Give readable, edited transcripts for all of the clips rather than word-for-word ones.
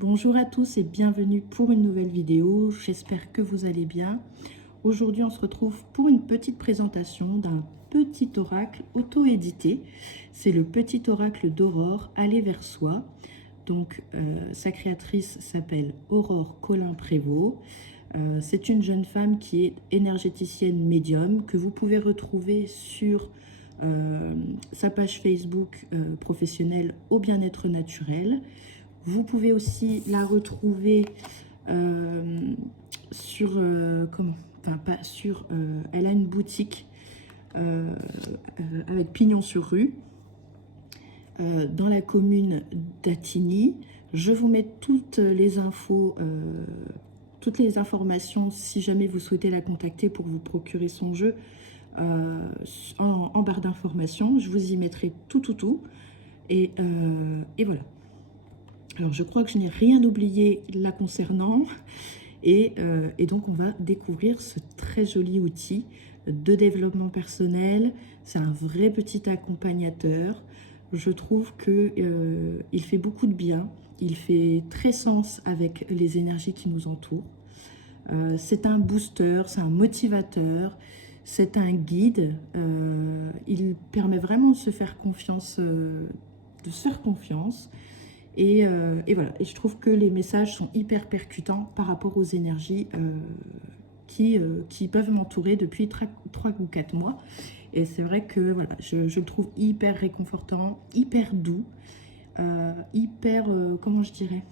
Bonjour à tous et bienvenue pour une nouvelle vidéo, j'espère que vous allez bien. Aujourd'hui on se retrouve pour une petite présentation d'un petit oracle auto-édité. C'est le petit oracle d'Aurore, Aller vers soi. Donc sa créatrice s'appelle Aurore Colin-Prévost. C'est une jeune femme qui est énergéticienne médium que vous pouvez retrouver sur sa page Facebook professionnelle au bien-être naturel. Vous pouvez aussi la retrouver sur, pas sur, elle a une boutique avec pignon sur rue dans la commune d'Attigny. Je vous mets toutes les infos, toutes les informations si jamais vous souhaitez la contacter pour vous procurer son jeu en barre d'informations. Je vous y mettrai tout. Et voilà. Alors, je crois que je n'ai rien oublié la concernant. Et donc, on va découvrir ce très joli outil de développement personnel. C'est un vrai petit accompagnateur. Je trouve qu'il fait beaucoup de bien. Il fait très sens avec les énergies qui nous entourent. C'est un booster, c'est un motivateur, c'est un guide. Il permet vraiment de se faire confiance, Et voilà, et je trouve que les messages sont hyper percutants par rapport aux énergies qui peuvent m'entourer depuis 3 ou 4 mois. Et c'est vrai que voilà, je le trouve hyper réconfortant, hyper doux, comment je dirais,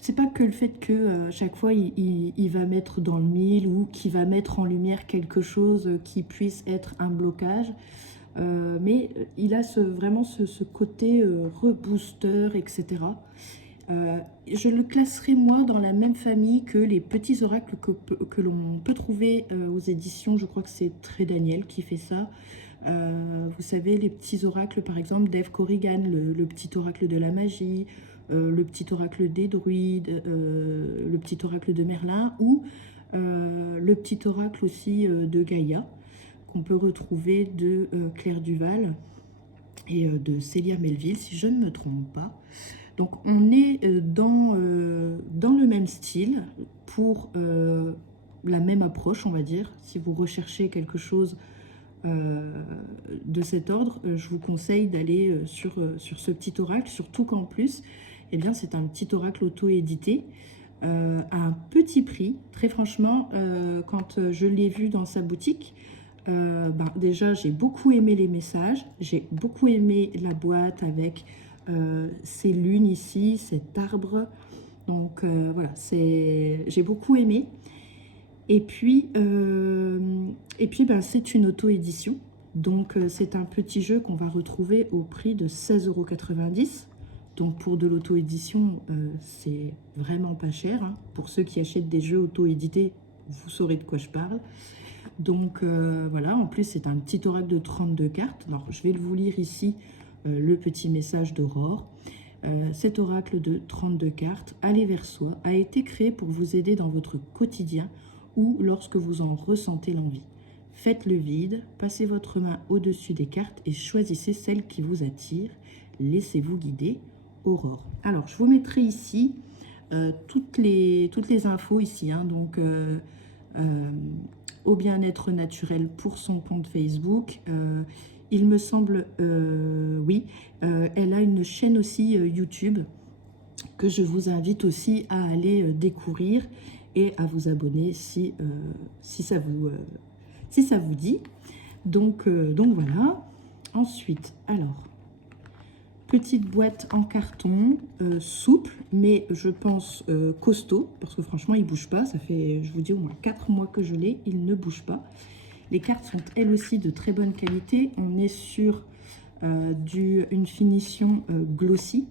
c'est pas que le fait que chaque fois il va mettre dans le mille ou qu'il va mettre en lumière quelque chose qui puisse être un blocage. Mais il a vraiment ce côté rebooster, etc. Je le classerai moi dans la même famille que les petits oracles que l'on peut trouver aux éditions. Je crois que c'est Très Daniel qui fait ça. Vous savez, les petits oracles par exemple d'Eve Corrigan, le petit oracle de la magie, le petit oracle des druides, le petit oracle de Merlin ou le petit oracle aussi de Gaïa, qu'on peut retrouver de Claire Duval et de Célia Melville, si je ne me trompe pas. Donc on est dans le même style pour la même approche, on va dire. Si vous recherchez quelque chose de cet ordre, je vous conseille d'aller sur ce petit oracle, surtout qu'en plus, eh bien, c'est un petit oracle auto-édité à un petit prix. Très franchement, quand je l'ai vu dans sa boutique, déjà j'ai beaucoup aimé les messages, j'ai beaucoup aimé la boîte avec ces lunes ici, cet arbre. Donc voilà, j'ai beaucoup aimé. Et puis c'est une auto-édition. Donc c'est un petit jeu qu'on va retrouver au prix de 16,90 €. Donc pour de l'auto-édition, c'est vraiment pas cher, hein. Pour ceux qui achètent des jeux auto-édités, vous saurez de quoi je parle. Donc voilà, en plus c'est un petit oracle de 32 cartes. Alors je vais vous lire ici le petit message d'Aurore. Cet oracle de 32 cartes, Aller vers soi, a été créé pour vous aider dans votre quotidien ou lorsque vous en ressentez l'envie. Faites le vide, passez votre main au-dessus des cartes et choisissez celle qui vous attire. Laissez-vous guider, Aurore. Alors, je vous mettrai ici toutes les infos ici, hein, donc au bien-être naturel pour son compte Facebook. Il me semble, oui, elle a une chaîne aussi YouTube que je vous invite aussi à aller découvrir et à vous abonner si ça vous dit. Donc voilà. Ensuite, alors, petite boîte en carton, souple, mais je pense costaud, parce que franchement, il ne bouge pas. Ça fait, je vous dis, au moins 4 mois que je l'ai, il ne bouge pas. Les cartes sont elles aussi de très bonne qualité. On est sur une finition glossy,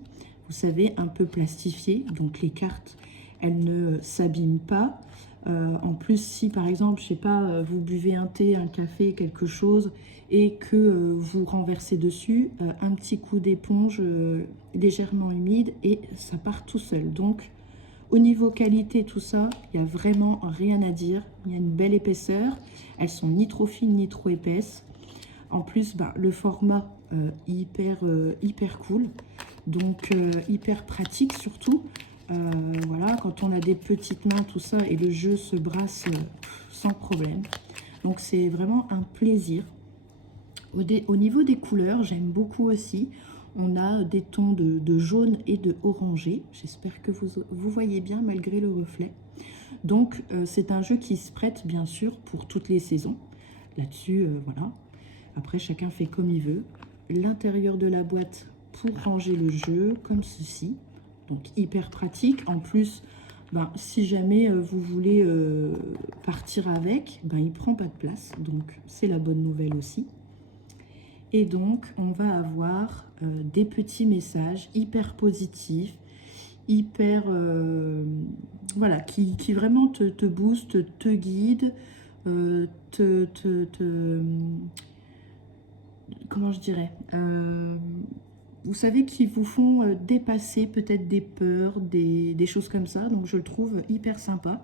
vous savez, un peu plastifiée. Donc les cartes, elles ne s'abîment pas. En plus, si par exemple, je sais pas, vous buvez un thé, un café, quelque chose, et que vous renversez dessus, un petit coup d'éponge légèrement humide et ça part tout seul. Donc, au niveau qualité, tout ça, il n'y a vraiment rien à dire. Il y a une belle épaisseur. Elles sont ni trop fines ni trop épaisses. En plus, le format hyper cool. Donc, hyper pratique surtout. Voilà, quand on a des petites mains, tout ça, et le jeu se brasse sans problème. Donc, c'est vraiment un plaisir. Au niveau des couleurs, j'aime beaucoup aussi. On a des tons de jaune et de orangé. J'espère que vous voyez bien malgré le reflet. Donc, c'est un jeu qui se prête bien sûr pour toutes les saisons. Là-dessus, voilà. Après, chacun fait comme il veut. L'intérieur de la boîte pour ranger le jeu, comme ceci. Donc, hyper pratique. En plus, ben, si jamais vous voulez partir avec, ben, il ne prend pas de place. Donc, c'est la bonne nouvelle aussi. Et donc, on va avoir des petits messages hyper positifs, hyper, voilà, qui vraiment te boostent, te guident, comment je dirais, vous savez, qui vous font dépasser peut-être des peurs, des choses comme ça. Donc, je le trouve hyper sympa.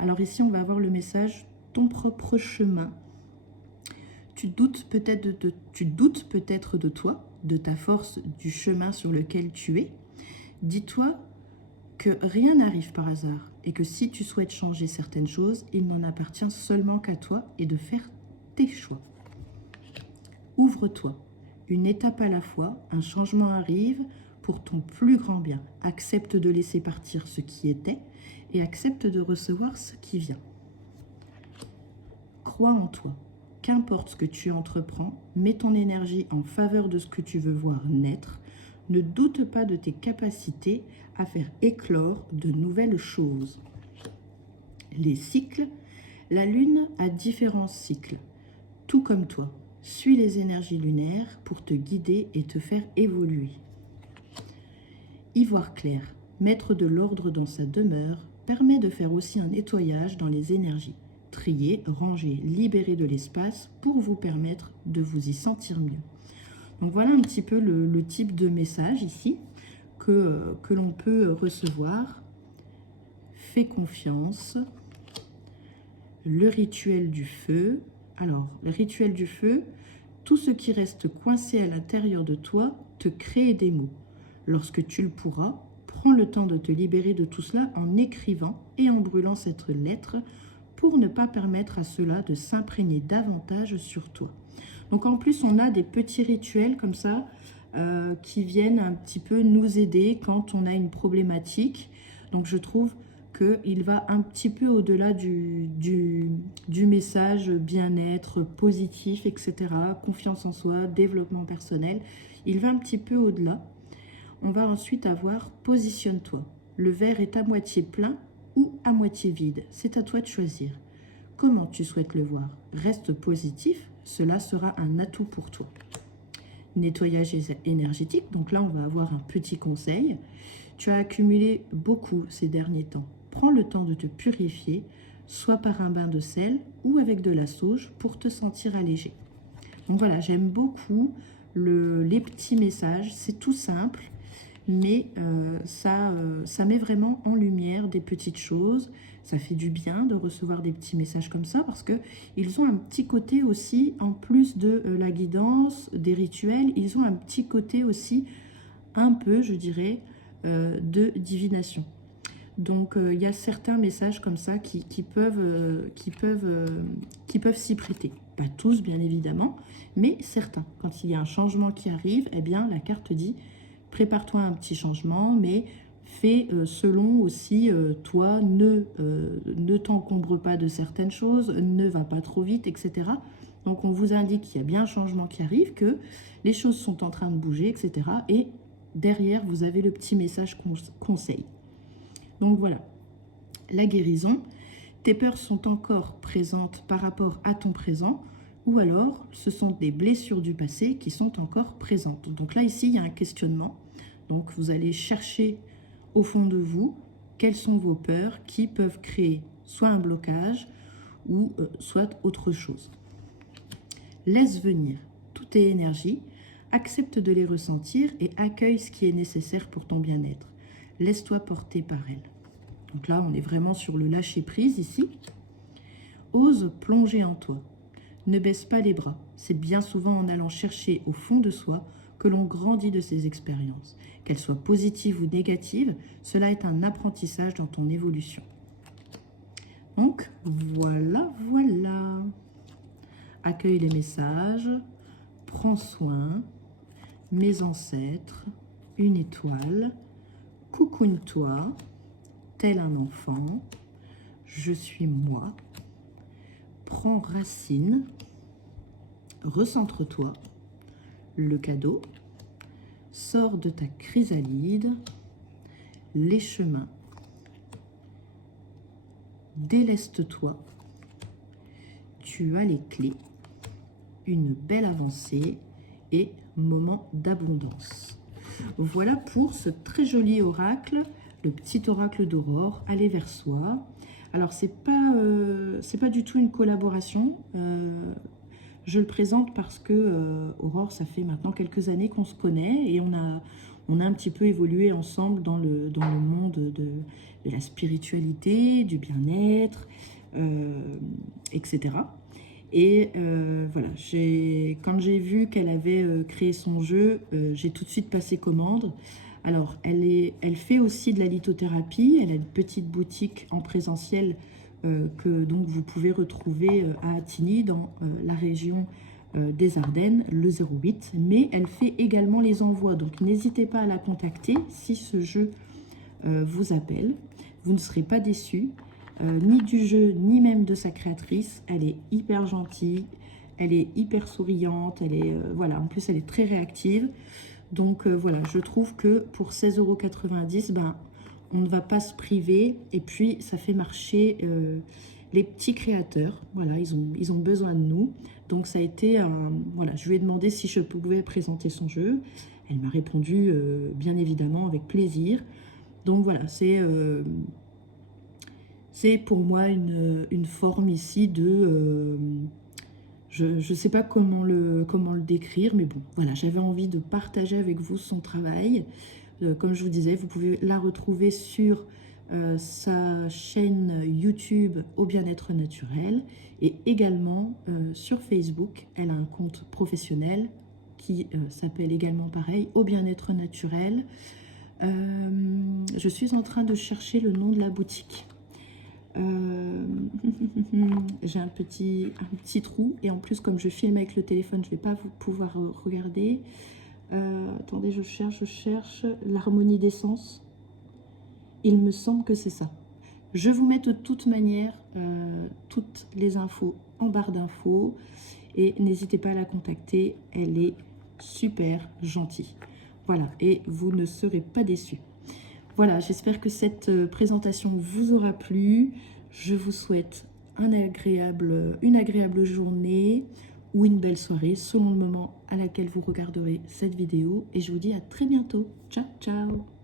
Alors ici, on va avoir le message « Ton propre chemin ». Tu doutes peut-être de toi, de ta force, du chemin sur lequel tu es. Dis-toi que rien n'arrive par hasard et que si tu souhaites changer certaines choses, il n'en appartient seulement qu'à toi et de faire tes choix. Ouvre-toi. Une étape à la fois, un changement arrive pour ton plus grand bien. Accepte de laisser partir ce qui était et accepte de recevoir ce qui vient. Crois en toi. Qu'importe ce que tu entreprends, mets ton énergie en faveur de ce que tu veux voir naître. Ne doute pas de tes capacités à faire éclore de nouvelles choses. Les cycles. La Lune a différents cycles. Tout comme toi, suis les énergies lunaires pour te guider et te faire évoluer. Y voir clair. Mettre de l'ordre dans sa demeure permet de faire aussi un nettoyage dans les énergies. Trier, ranger, libérer de l'espace pour vous permettre de vous y sentir mieux. Donc voilà un petit peu le type de message ici que l'on peut recevoir. Fais confiance. Le rituel du feu. Alors, le rituel du feu, tout ce qui reste coincé à l'intérieur de toi te crée des mots. Lorsque tu le pourras, prends le temps de te libérer de tout cela en écrivant et en brûlant cette lettre pour ne pas permettre à cela de s'imprégner davantage sur toi. Donc en plus, on a des petits rituels comme ça qui viennent un petit peu nous aider quand on a une problématique. Donc je trouve qu'il va un petit peu au-delà du message bien-être, positif, etc. Confiance en soi, développement personnel. Il va un petit peu au-delà. On va ensuite avoir « Positionne-toi ». Le verre est à moitié plein ou à moitié vide. C'est à toi de choisir. Comment tu souhaites le voir? Reste positif, cela sera un atout pour toi. Nettoyage énergétique, donc là on va avoir un petit conseil. Tu as accumulé beaucoup ces derniers temps. Prends le temps de te purifier, soit par un bain de sel ou avec de la sauge pour te sentir allégé. Donc voilà, j'aime beaucoup les petits messages, c'est tout simple. Mais ça met vraiment en lumière des petites choses. Ça fait du bien de recevoir des petits messages comme ça parce qu'ils ont un petit côté aussi, en plus de la guidance, des rituels, ils ont un petit côté aussi, un peu, je dirais, de divination. Donc, il y a certains messages comme ça qui peuvent s'y prêter. Pas tous, bien évidemment, mais certains. Quand il y a un changement qui arrive, eh bien, la carte dit... Prépare-toi à un petit changement, mais fais selon aussi toi, ne t'encombre pas de certaines choses, ne va pas trop vite, etc. Donc on vous indique qu'il y a bien un changement qui arrive, que les choses sont en train de bouger, etc. Et derrière, vous avez le petit message conseil. Donc voilà, la guérison. Tes peurs sont encore présentes par rapport à ton présent, ou alors ce sont des blessures du passé qui sont encore présentes. Donc là, ici, il y a un questionnement. Donc vous allez chercher au fond de vous quelles sont vos peurs qui peuvent créer soit un blocage ou soit autre chose. Laisse venir, tout est énergie, accepte de les ressentir et accueille ce qui est nécessaire pour ton bien-être. Laisse-toi porter par elle. Donc là, on est vraiment sur le lâcher-prise ici. Ose plonger en toi. Ne baisse pas les bras. C'est bien souvent en allant chercher au fond de soi que l'on grandit de ces expériences. Qu'elles soient positives ou négatives, cela est un apprentissage dans ton évolution. Donc, voilà, voilà. Accueille les messages, prends soin, mes ancêtres, une étoile, coucoune-toi, tel un enfant, je suis moi, prends racine, recentre-toi, le cadeau, sors de ta chrysalide, les chemins, déleste-toi, tu as les clés, une belle avancée et moment d'abondance. Voilà pour ce très joli oracle, le petit oracle d'Aurore, aller vers soi. Alors c'est pas du tout une collaboration, je le présente parce que Aurore, ça fait maintenant quelques années qu'on se connaît et on a un petit peu évolué ensemble dans le monde de la spiritualité, du bien-être, etc. Et voilà, quand j'ai vu qu'elle avait créé son jeu, j'ai tout de suite passé commande. Alors, elle fait aussi de la lithothérapie, elle a une petite boutique en présentiel que donc vous pouvez retrouver à Attigny, dans la région des Ardennes, le 08. Mais elle fait également les envois, donc n'hésitez pas à la contacter si ce jeu vous appelle. Vous ne serez pas déçus. Ni du jeu, ni même de sa créatrice. Elle est hyper gentille, elle est hyper souriante, elle est, voilà, en plus elle est très réactive. Donc voilà, je trouve que pour 16,90 €, ben, on ne va pas se priver. Et puis, ça fait marcher les petits créateurs. Voilà, ils ont besoin de nous. Donc ça a été voilà, je lui ai demandé si je pouvais présenter son jeu. Elle m'a répondu, bien évidemment, avec plaisir. Donc voilà, c'est pour moi une forme ici de... je ne sais pas comment le décrire, mais bon, voilà, j'avais envie de partager avec vous son travail. Comme je vous disais, vous pouvez la retrouver sur sa chaîne YouTube Au Bien-être Naturel et également sur Facebook. Elle a un compte professionnel qui s'appelle également pareil, Au Bien-être Naturel. Je suis en train de chercher le nom de la boutique. J'ai un petit trou et en plus comme je filme avec le téléphone je vais pas pouvoir regarder. Attendez, je cherche l'harmonie des sens. Il me semble que c'est ça. Je vous mets de toute manière toutes les infos en barre d'infos et n'hésitez pas à la contacter, elle est super gentille. Voilà, et vous ne serez pas déçus. Voilà, j'espère que cette présentation vous aura plu. Je vous souhaite une agréable journée ou une belle soirée selon le moment à laquelle vous regarderez cette vidéo. Et je vous dis à très bientôt. Ciao, ciao!